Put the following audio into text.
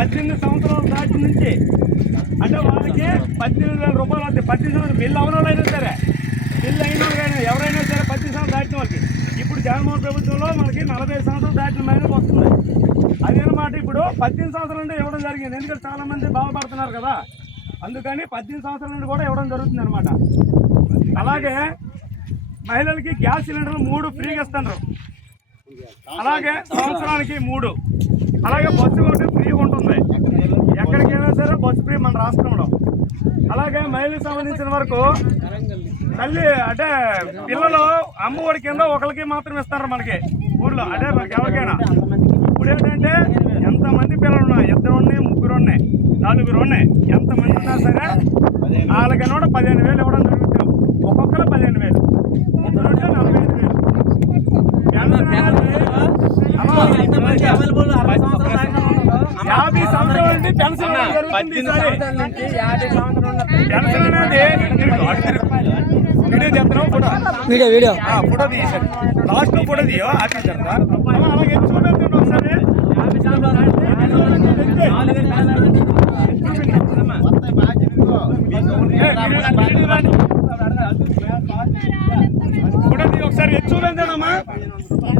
18 సంవత్సరాల దాటి నుంచి అంటే వాళ్ళకి 18,000 రూపాయలు వస్తాయి. 18 సంవత్సరాలు బిల్లు అవన అయినా సరే, బిల్లు అయిన ఎవరైనా సరే 18 సంవత్సరాలు దాటిన వాళ్ళకి. ఇప్పుడు జగన్మోహన్ ప్రభుత్వంలో మనకి 45 సంవత్సరాలు దాటిన మైనర్ వస్తుంది. అదేనమాట ఇప్పుడు 18 సంవత్సరాల నుండి ఇవ్వడం జరిగింది. ఎందుకంటే చాలా మంది బాగుపడుతున్నారు కదా, అందుకని 18 సంవత్సరాల నుండి కూడా ఇవ్వడం జరుగుతుంది అనమాట. అలాగే మహిళలకి గ్యాస్ సిలిండర్లు 3 ఫ్రీగా ఇస్తున్నారు. అలాగే సంవత్సరానికి 3. అలాగే బస్సు ఒకటి ఫ్రీగా ఉంటుంది, ఎక్కడికైనా సరే బస్సు ఫ్రీ మన రాష్ట్రంలో. అలాగే మహిళలకు సంబంధించిన వరకు తల్లి అంటే పిల్లలు అమ్మఒడి కింద ఒకరికి మాత్రం ఇస్తారు మనకి ఊళ్ళో, అంటే మనకి ఎవరికైనా. ఇప్పుడు ఏంటంటే ఎంతమంది పిల్లలు ఉన్నాయి, 2 ఉన్నాయి, 3 ఉన్నాయి, 4 ఉన్నాయి, ఎంతమంది ఉన్నా సరే వాళ్ళకైనా 15,000 ఇవ్వడం జరుగుతుంది. ఒక్కొక్కరు 15,000, 45,000. 50 సంవత్సరాల నుండి పెన్షన్ జరుగుతుంది. పెన్షన్ అనేది వీడియో చేస్తున్నాం, వీడియో ఫోటో తీసారు, లాస్ట్ ఫోటో తీయో ఆఫీసర్ అలాగే చూడండి ఒకసారి. ఫోటో ఒకసారి చూడండి అమ్మా.